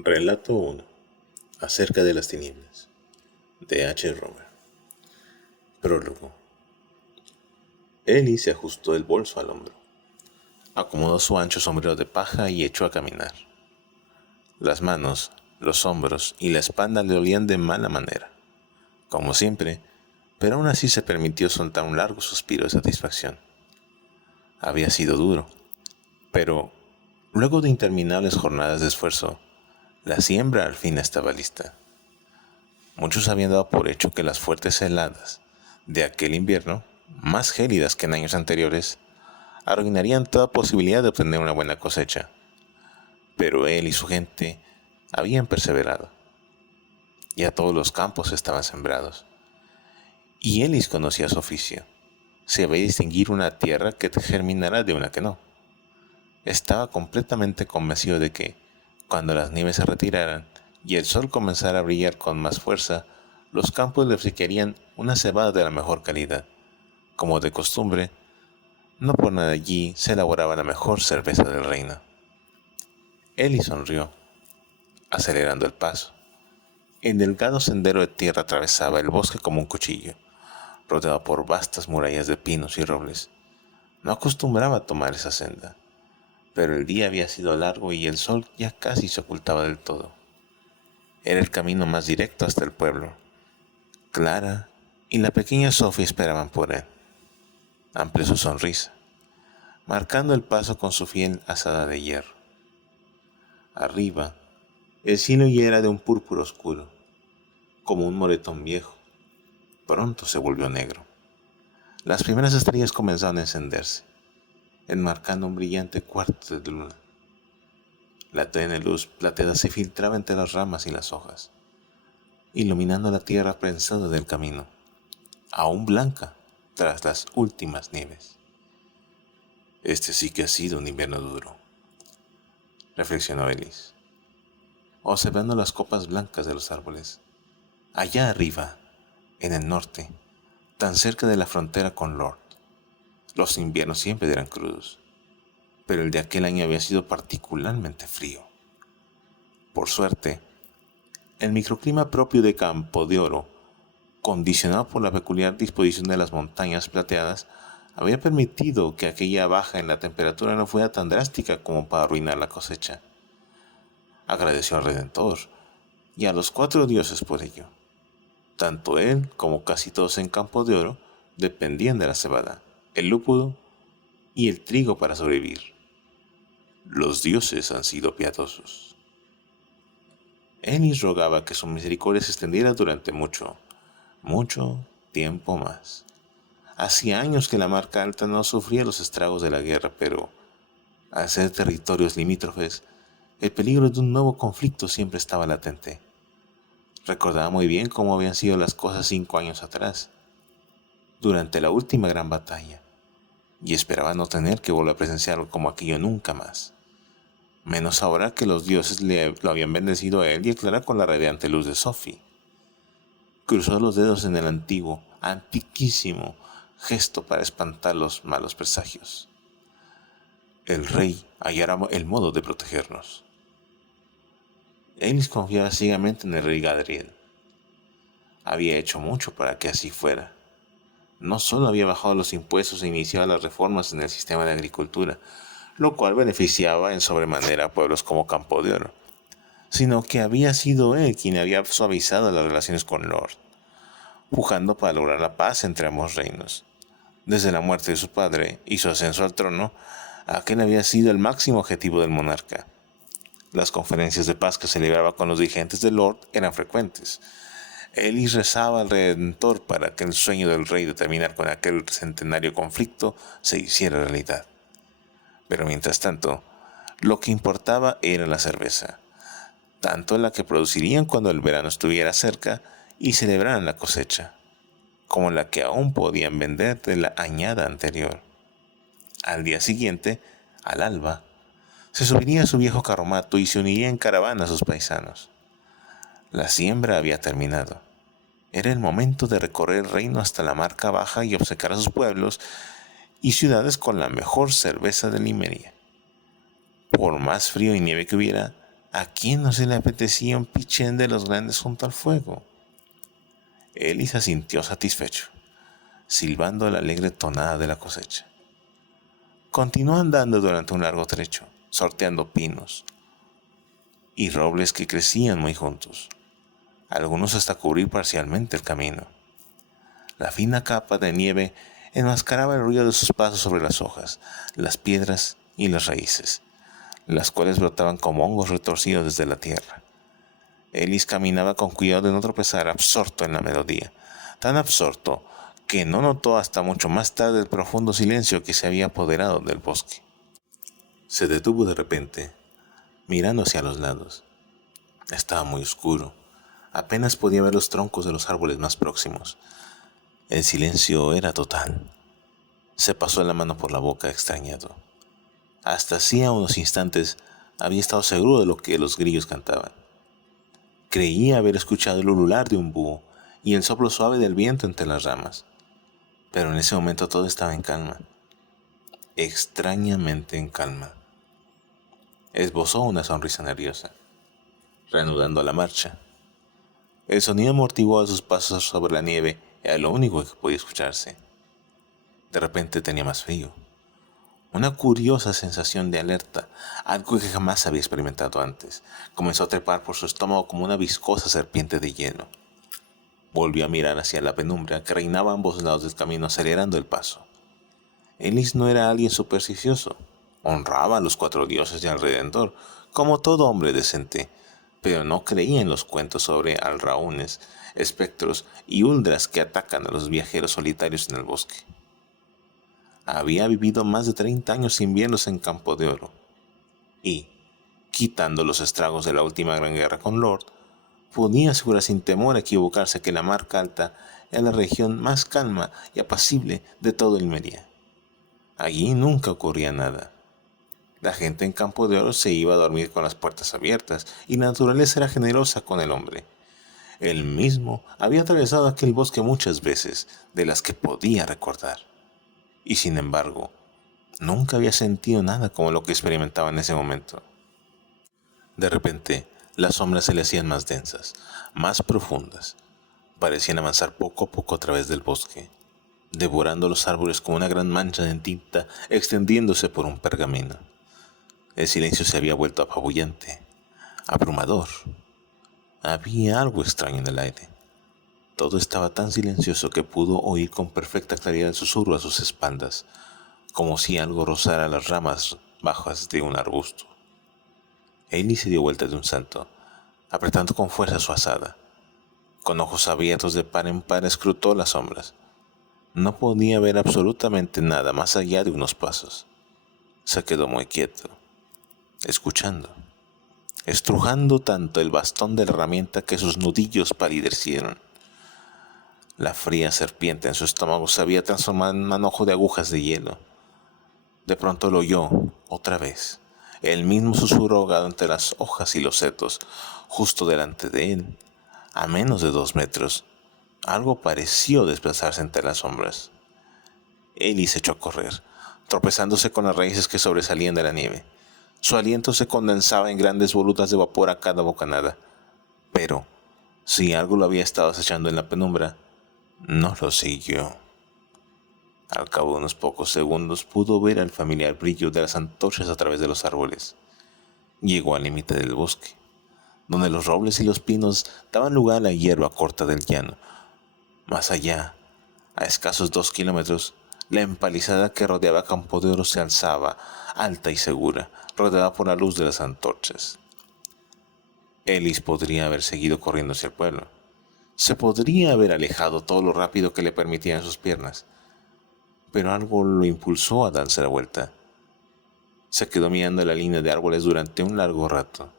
Relato 1. Acerca de las tinieblas. De H. Romer. Prólogo. Ellie se ajustó el bolso al hombro, acomodó su ancho sombrero de paja y echó a caminar. Las manos, los hombros y la espalda le dolían de mala manera, como siempre, pero aún así se permitió soltar un largo suspiro de satisfacción. Había sido duro, pero luego de interminables jornadas de esfuerzo, la siembra al fin estaba lista. Muchos habían dado por hecho que las fuertes heladas de aquel invierno, más gélidas que en años anteriores, arruinarían toda posibilidad de obtener una buena cosecha. Pero él y su gente habían perseverado. Ya todos los campos estaban sembrados. Y Ellis conocía su oficio. Sabía distinguir una tierra que germinara de una que no. Estaba completamente convencido de que, cuando las nieves se retiraran y el sol comenzara a brillar con más fuerza, los campos le obsequiarían una cebada de la mejor calidad. Como de costumbre, no por nada allí se elaboraba la mejor cerveza del reino. Ellie sonrió, acelerando el paso. El delgado sendero de tierra atravesaba el bosque como un cuchillo, rodeado por vastas murallas de pinos y robles. No acostumbraba a tomar esa senda, pero el día había sido largo y el sol ya casi se ocultaba del todo. Era el camino más directo hasta el pueblo. Clara y la pequeña Sophie esperaban por él. Amplió su sonrisa, marcando el paso con su fiel azada de hierro. Arriba, el cielo ya era de un púrpura oscuro, como un moretón viejo. Pronto se volvió negro. Las primeras estrellas comenzaron a encenderse, enmarcando un brillante cuarto de luna. La tenue luz plateada se filtraba entre las ramas y las hojas, iluminando la tierra prensada del camino, aún blanca tras las últimas nieves. Este sí que ha sido un invierno duro, reflexionó Ellis, observando las copas blancas de los árboles. Allá arriba, en el norte, tan cerca de la frontera con Lord, los inviernos siempre eran crudos, pero el de aquel año había sido particularmente frío. Por suerte, el microclima propio de Campo de Oro, condicionado por la peculiar disposición de las montañas plateadas, había permitido que aquella baja en la temperatura no fuera tan drástica como para arruinar la cosecha. Agradeció al Redentor y a los 4 dioses por ello. Tanto él como casi todos en Campo de Oro dependían de la cebada, el lúpulo y el trigo para sobrevivir. Los dioses han sido piadosos. Ennis rogaba que su misericordia se extendiera durante mucho tiempo más. Hacía años que la Marca Alta no sufría los estragos de la guerra, pero, al ser territorios limítrofes, el peligro de un nuevo conflicto siempre estaba latente. Recordaba muy bien cómo habían sido las cosas 5 años atrás, durante la última gran batalla, y esperaba no tener que volver a presenciarlo como aquello nunca más. Menos ahora que los dioses lo habían bendecido a él y a Clara con la radiante luz de Sophie. Cruzó los dedos en el antiguo, antiquísimo gesto para espantar los malos presagios. El rey hallará el modo de protegernos. Ellis confiaba ciegamente en el rey Gadriel. Había hecho mucho para que así fuera. No solo había bajado los impuestos e iniciado las reformas en el sistema de agricultura, lo cual beneficiaba en sobremanera a pueblos como Campo de Oro, sino que había sido él quien había suavizado las relaciones con Lord, pujando para lograr la paz entre ambos reinos. Desde la muerte de su padre y su ascenso al trono, aquel había sido el máximo objetivo del monarca. Las conferencias de paz que celebraba con los dirigentes de Lord eran frecuentes. Ellis rezaba al Redentor para que el sueño del rey de terminar con aquel centenario conflicto se hiciera realidad. Pero mientras tanto, lo que importaba era la cerveza, tanto la que producirían cuando el verano estuviera cerca y celebraran la cosecha, como la que aún podían vender de la añada anterior. Al día siguiente, al alba, se subiría a su viejo carromato y se uniría en caravana a sus paisanos. La siembra había terminado. Era el momento de recorrer el reino hasta la Marca Baja y obcecar a sus pueblos y ciudades con la mejor cerveza de Limeria. Por más frío y nieve que hubiera, ¿A quién no se le apetecía un pichén de los grandes junto al fuego? Eli se sintió satisfecho, silbando la alegre tonada de la cosecha. Continuó andando durante un largo trecho, sorteando pinos y robles que crecían muy juntos, algunos hasta cubrir parcialmente el camino. La fina capa de nieve enmascaraba el ruido de sus pasos sobre las hojas, las piedras y las raíces, las cuales brotaban como hongos retorcidos desde la tierra. Ellis caminaba con cuidado de no tropezar, absorto en la melodía, tan absorto que no notó hasta mucho más tarde el profundo silencio que se había apoderado del bosque. Se detuvo de repente, mirando hacia los lados. Estaba muy oscuro. Apenas podía ver los troncos de los árboles más próximos. El silencio era total. Se pasó la mano por la boca extrañado. Hasta hacía unos instantes había estado seguro de lo que los grillos cantaban. Creía haber escuchado el ulular de un búho y el soplo suave del viento entre las ramas. Pero en ese momento todo estaba en calma. Extrañamente en calma. Esbozó una sonrisa nerviosa, reanudando la marcha. El sonido amortiguó a sus pasos sobre la nieve, era lo único que podía escucharse. De repente tenía más frío. Una curiosa sensación de alerta, algo que jamás había experimentado antes, comenzó a trepar por su estómago como una viscosa serpiente de hielo. Volvió a mirar hacia la penumbra que reinaba a ambos lados del camino, acelerando el paso. Ellis no era alguien supersticioso. Honraba a los 4 dioses de alrededor, como todo hombre decente, pero no creía en los cuentos sobre alraúnes, espectros y uldras que atacan a los viajeros solitarios en el bosque. Había vivido más de 30 años inviernos en Campo de Oro, y, quitando los estragos de la última gran guerra con Lord, podía asegurar sin temor a equivocarse que la Marca Alta era la región más calma y apacible de todo Ilmeria. Allí nunca ocurría nada. La gente en Campo de Oro se iba a dormir con las puertas abiertas y la naturaleza era generosa con el hombre. Él mismo había atravesado aquel bosque muchas veces, de las que podía recordar. Y sin embargo, nunca había sentido nada como lo que experimentaba en ese momento. De repente, las sombras se le hacían más densas, más profundas. Parecían avanzar poco a poco a través del bosque, devorando los árboles como una gran mancha de tinta extendiéndose por un pergamino. El silencio se había vuelto apabullante, abrumador. Había algo extraño en el aire. Todo estaba tan silencioso que pudo oír con perfecta claridad el susurro a sus espaldas, como si algo rozara las ramas bajas de un arbusto. Ellie se dio vuelta de un salto, apretando con fuerza su azada. Con ojos abiertos de par en par escrutó las sombras. No podía ver absolutamente nada más allá de unos pasos. Se quedó muy quieto, escuchando, estrujando tanto el bastón de la herramienta que sus nudillos palidecieron. La fría serpiente en su estómago se había transformado en un manojo de agujas de hielo. De pronto lo oyó, otra vez, el mismo susurro ahogado entre las hojas y los setos, justo delante de él, a menos de 2 metros. Algo pareció desplazarse entre las sombras. Ellie se echó a correr, tropezándose con las raíces que sobresalían de la nieve. Su aliento se condensaba en grandes volutas de vapor a cada bocanada. Pero, si algo lo había estado acechando en la penumbra, no lo siguió. Al cabo de unos pocos segundos pudo ver el familiar brillo de las antorchas a través de los árboles. Llegó al límite del bosque, donde los robles y los pinos daban lugar a la hierba corta del llano. Más allá, a escasos 2 kilómetros, la empalizada que rodeaba Campo de Oro se alzaba, alta y segura, rodeada por la luz de las antorchas. Ellis podría haber seguido corriendo hacia el pueblo. Se podría haber alejado todo lo rápido que le permitían sus piernas, pero algo lo impulsó a darse la vuelta. Se quedó mirando la línea de árboles durante un largo rato,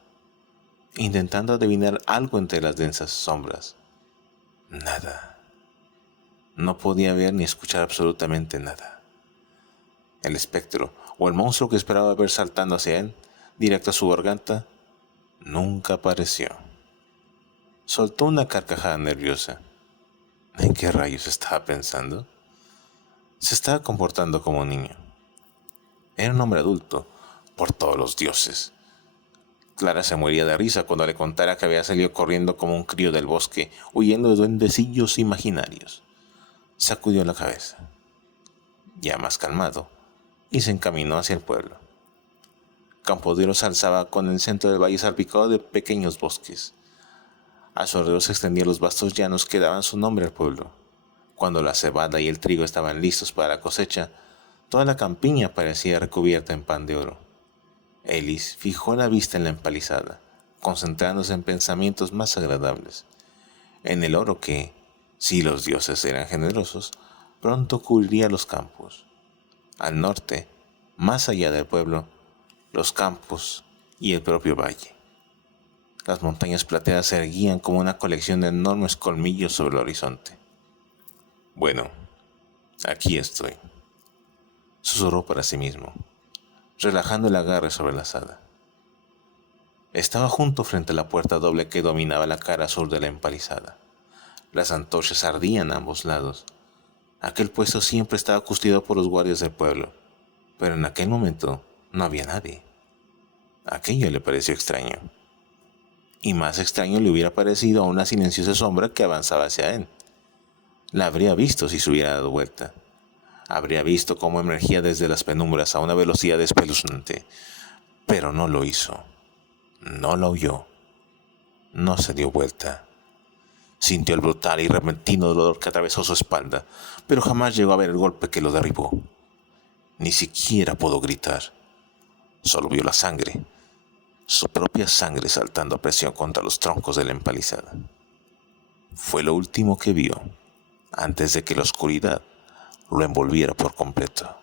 intentando adivinar algo entre las densas sombras. Nada. No podía ver ni escuchar absolutamente nada. El espectro o el monstruo que esperaba ver saltando hacia él, directo a su garganta, nunca apareció. Soltó una carcajada nerviosa. ¿En qué rayos estaba pensando? Se estaba comportando como un niño. Era un hombre adulto, por todos los dioses. Clara se moría de risa cuando le contara que había salido corriendo como un crío del bosque, huyendo de duendecillos imaginarios. Sacudió la cabeza, ya más calmado, y se encaminó hacia el pueblo. Campodero se alzaba con el centro del valle salpicado de pequeños bosques. A su alrededor se extendían los vastos llanos que daban su nombre al pueblo. Cuando la cebada y el trigo estaban listos para la cosecha, toda la campiña parecía recubierta en pan de oro. Elis fijó la vista en la empalizada, concentrándose en pensamientos más agradables, en el oro que, si los dioses eran generosos, pronto cubriría los campos. Al norte, más allá del pueblo, los campos y el propio valle. Las montañas plateadas se erguían como una colección de enormes colmillos sobre el horizonte. Bueno, aquí estoy, susurró para sí mismo, relajando el agarre sobre la azada. Estaba junto frente a la puerta doble que dominaba la cara sur de la empalizada. Las antorchas ardían a ambos lados. Aquel puesto siempre estaba custodiado por los guardias del pueblo, pero en aquel momento no había nadie. Aquello le pareció extraño. Y más extraño le hubiera parecido a una silenciosa sombra que avanzaba hacia él. La habría visto si se hubiera dado vuelta. Habría visto cómo emergía desde las penumbras a una velocidad espeluznante, pero no lo hizo. No la oyó. No se dio vuelta. Sintió el brutal y repentino dolor que atravesó su espalda, pero jamás llegó a ver el golpe que lo derribó. Ni siquiera pudo gritar. Solo vio la sangre, su propia sangre saltando a presión contra los troncos de la empalizada. Fue lo último que vio, antes de que la oscuridad lo envolviera por completo.